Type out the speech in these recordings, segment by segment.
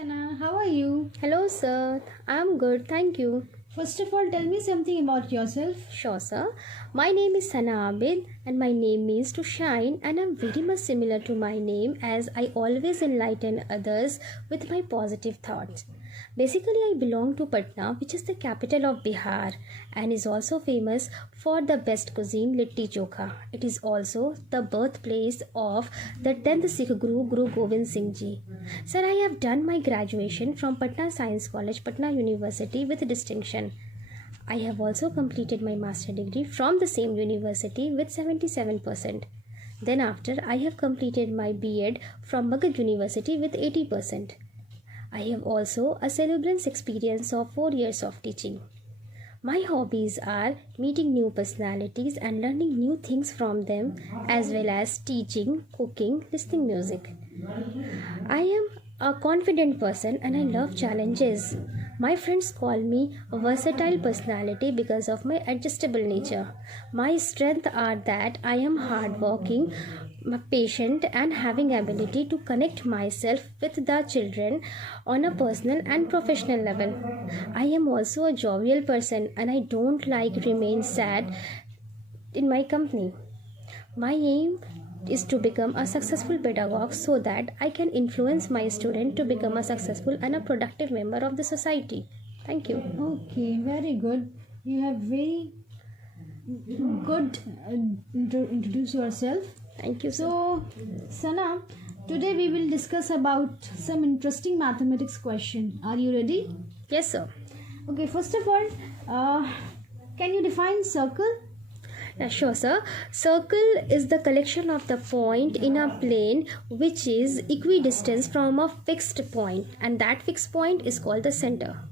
Anna, how are you? Hello, sir. I'm good, thank you. First of all, tell me something about yourself. Sure, sir. My name is Sanna Abid, and my name means to shine, and I'm very much similar to my name as I always enlighten others with my positive thoughts. Basically, I belong to Patna, which is the capital of Bihar, and is also famous for the best cuisine, litti chokha. It is also the birthplace of the 10th Sikh Guru Gobind Singh Ji. Sir, I have done my graduation from Patna Science College, Patna University with distinction. I have also completed my master degree from the same university with 77%. Then after, I have completed my B.Ed from Magad University with 80%. I have also a celebrance experience of 4 years of teaching. My hobbies are meeting new personalities and learning new things from them, as well as teaching, cooking, listening music. I am a confident person and I love challenges. My friends call me a versatile personality because of my adjustable nature. My strengths are that I am hardworking, patient, and having ability to connect myself with the children on a personal and professional level. I am also a jovial person and I don't like remain sad in my company. My aim is to become a successful pedagogue so that I can influence my student to become a successful and a productive member of the society. Thank you. Okay, very good. You have very good introduce yourself. Thank you, sir. So, Sana, today we will discuss about some interesting mathematics question. Are you ready? Yes, sir. Okay, first of all, can you define circle? Yeah, sure, sir. Circle is the collection of the point in a plane which is equidistant from a fixed point, and that fixed point is called the center.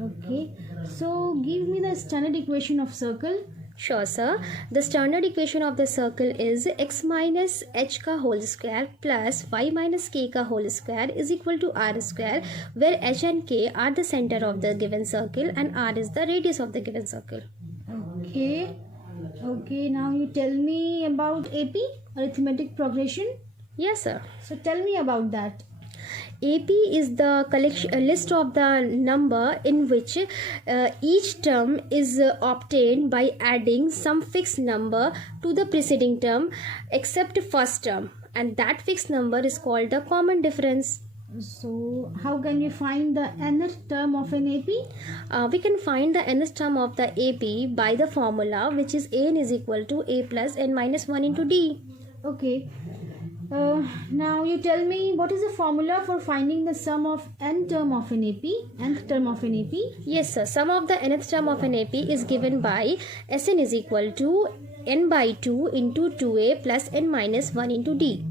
Okay, so give me the standard equation of circle. Sure, sir. The standard equation of the circle is x minus h ka whole square plus y minus k ka whole square is equal to r square, where h and k are the center of the given circle and r is the radius of the given circle. Okay, now you tell me about AP, Arithmetic Progression. Yes, sir. So tell me about that. AP is the list of the number in which each term is obtained by adding some fixed number to the preceding term except first term, and that fixed number is called the common difference. So how can you find the nth term of an AP? We can find the nth term of the AP by the formula, which is an is equal to a plus n minus 1 into d. Okay. Now you tell me what is the formula for finding the sum of nth term of an AP? Yes, sir. Sum of the nth term of an AP is given by Sn is equal to n by 2 into 2a plus n minus 1 into d.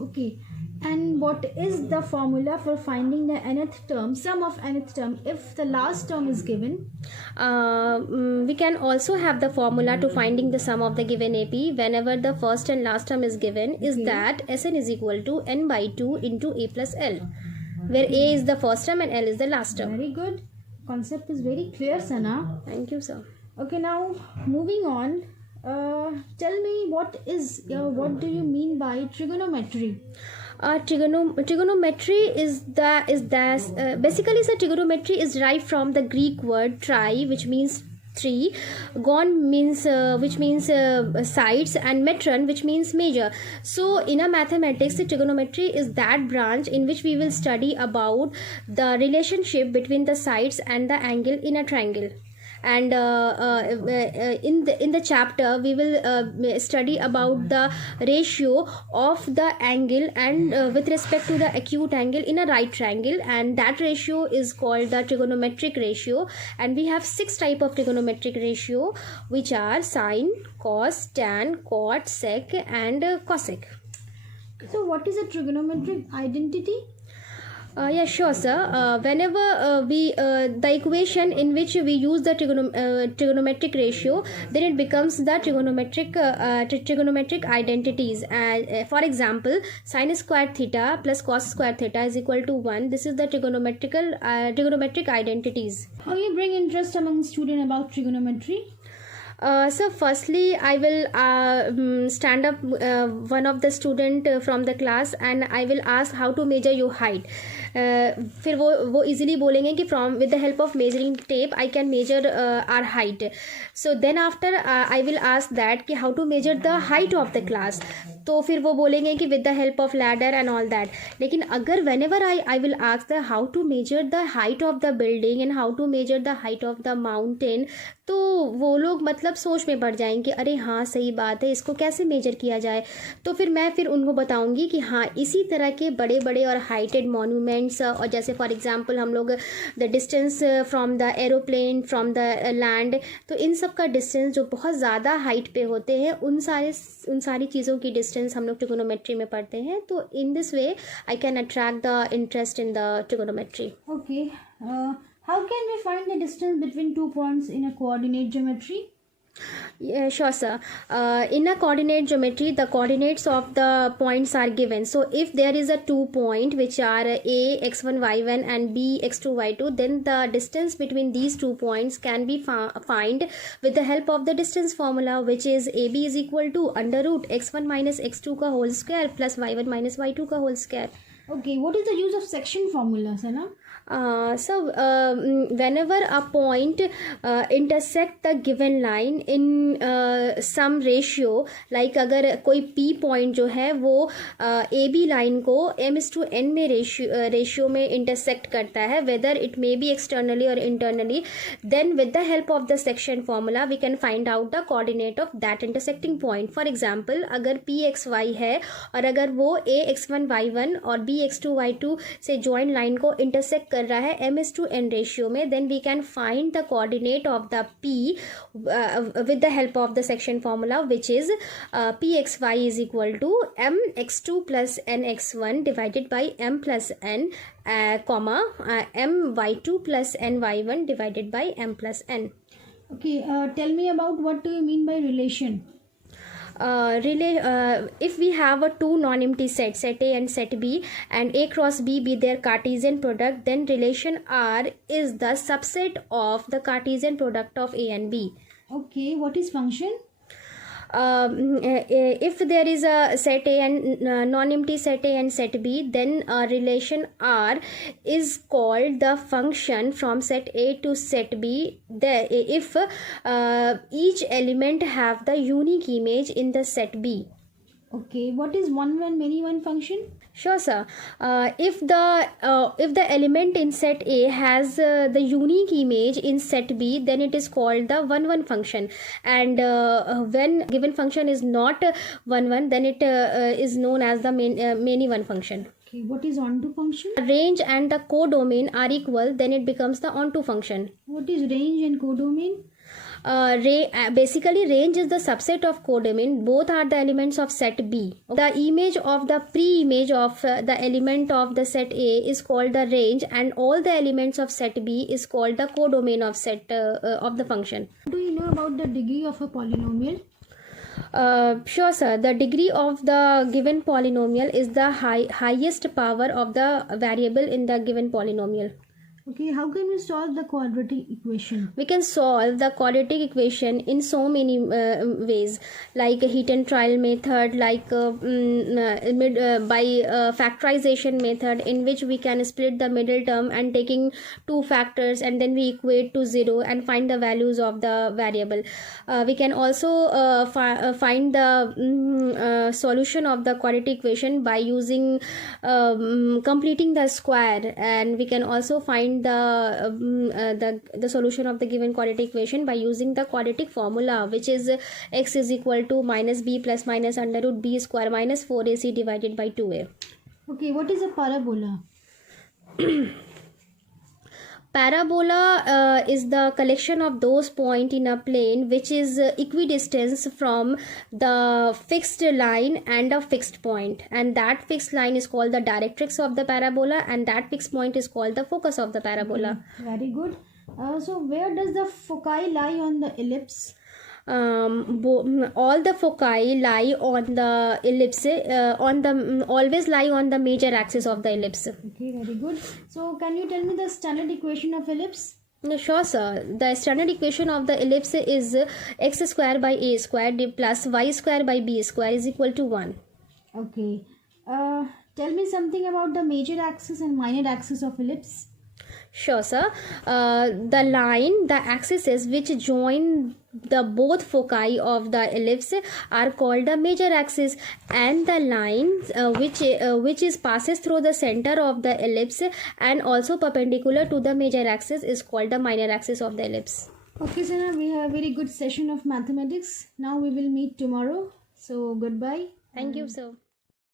Okay. And what is the formula for finding the nth term, sum of nth term, if the last term is given? We can also have the formula to finding the sum of the given AP whenever the first and last term is given is that Sn is equal to n by 2 into a plus l, where a is the first term and l is the last term. Very good. Concept is very clear, Sana. Thank you, sir. Okay, now moving on. Tell me what do you mean by trigonometry? Trigonometry basically trigonometry is derived from the Greek word tri, which means three, gon means which means sides, and metron, which means measure. So in a mathematics, trigonometry is that branch in which we will study about the relationship between the sides and the angle in a triangle. And in the chapter we will study about the ratio of the angle and with respect to the acute angle in a right triangle, and that ratio is called the trigonometric ratio. And we have 6 type of trigonometric ratio, which are sine, cos, tan, cot, sec, and cosec. So what is a trigonometric identity? Yeah, sure, sir. Whenever the equation in which we use the trigonometric ratio, then it becomes the trigonometric identities. For example, sine square theta plus cos square theta is equal to 1. This is the trigonometric identities. How you bring interest among students about trigonometry? So firstly, I will stand up one of the student from the class, and I will ask how to measure your height. फिर वो easily बोलेंगे कि from with the help of measuring tape I can measure our height. So then after I will ask that कि how to measure the height of the class. तो फिर वो बोलेंगे कि with the help of ladder and all that. लेकिन अगर whenever I will ask the how to measure the height of the building and how to measure the height of the mountain, तो वो लोग मतलब सोच में पड़ जाएंगे, अरे हाँ सही बात है, इसको कैसे मेजर किया जाए. तो फिर मैं उनको बताऊंगी कि हाँ इसी तरह के बड़े बड़े और हाइटेड मॉन्यूमेंट्स, और जैसे फॉर एग्जांपल हम लोग the distance from the aeroplane from the land, तो इन सब का डिस्टेंस जो बहुत ज़्यादा हाइट पे होते हैं उन सारी चीज़ों की डिस्टेंस हम लोग ट्रिगोनोमेट्री में पढ़ते हैं. तो in this way I can attract the interest in the trigonometry. Okay. How can we find the distance between 2 points in a coordinate geometry? Yeah, sure, sir. In a coordinate geometry, the coordinates of the points are given. So, if there is a 2 point which are A x1 y1 and B x2 y2, then the distance between these 2 points can be find with the help of the distance formula, which is AB is equal to under root x1 minus x2 ka whole square plus y1 minus y2 ka whole square. Okay, what is the use of section formula, Sana? So whenever a point intersect the given line in some ratio, like अगर कोई P point जो है वो AB line को m/n में ratio में intersect करता है, whether it may be externally or internally, then with the help of the section formula we can find out the coordinate of that intersecting point. For example, अगर Pxy है और अगर वो Ax1 y1 और Bx2 y2 से join line को intersect कर रहा है m/n रेशियो में, then we can find the coordinate of the P with the help of the section formula, which is Pxy is equal to mx2 plus nx1 divided by m plus n, comma my2 plus ny1 divided by m plus n. Okay, tell me about what do you mean by relation? If we have a two non-empty sets, set A and set B, and A cross B be their Cartesian product, then relation R is the subset of the Cartesian product of A and B. Okay, what is function? If there is a set A and non-empty set A and set B, then relation R is called the function from set A to set B. If each element have the unique image in the set B. Okay, what is one many one function? Sure, sir. If the element in set A has the unique image in set B, then it is called the 1 function. And when given function is not 1 then it is known as the many one function. Okay, what is onto function? Range and the codomain are equal, then it becomes the onto function. What is range and codomain? Basically range is the subset of codomain. Both are the elements of set B. The image of the pre-image of the element of the set A is called the range, and all the elements of set B is called the codomain of set of the function. Do you know about the degree of a polynomial? Sure, sir. The degree of the given polynomial is the highest power of the variable in the given polynomial. Okay, how can we solve the quadratic equation? We can solve the quadratic equation in so many ways, like heat and trial method, like by factorization method, in which we can split the middle term and taking 2 factors and then we equate to 0 and find the values of the variable. We can also find the solution of the quadratic equation by using completing the square, and we can also find the solution of the given quadratic equation by using the quadratic formula, which is x is equal to minus b plus minus under root b square minus 4ac divided by 2a. Okay, what is a parabola? Parabola is the collection of those points in a plane which is equidistant from the fixed line and a fixed point, and that fixed line is called the directrix of the parabola, and that fixed point is called the focus of the parabola. Okay, very good. So where does the foci lie on the ellipse? All the foci lie on the ellipse, always lie on the major axis of the ellipse. Okay, very good. So can you tell me the standard equation of ellipse? Sure, sir. The standard equation of the ellipse is x square by a square plus y square by b square is equal to 1. Okay. Tell me something about the major axis and minor axis of ellipse. Sure, sir. The axes which join the both foci of the ellipse are called the major axis, and the line which is passes through the center of the ellipse and also perpendicular to the major axis is called the minor axis of the ellipse. Okay, Sana, we have a very good session of mathematics. Now we will meet tomorrow. So goodbye. Thank you, sir.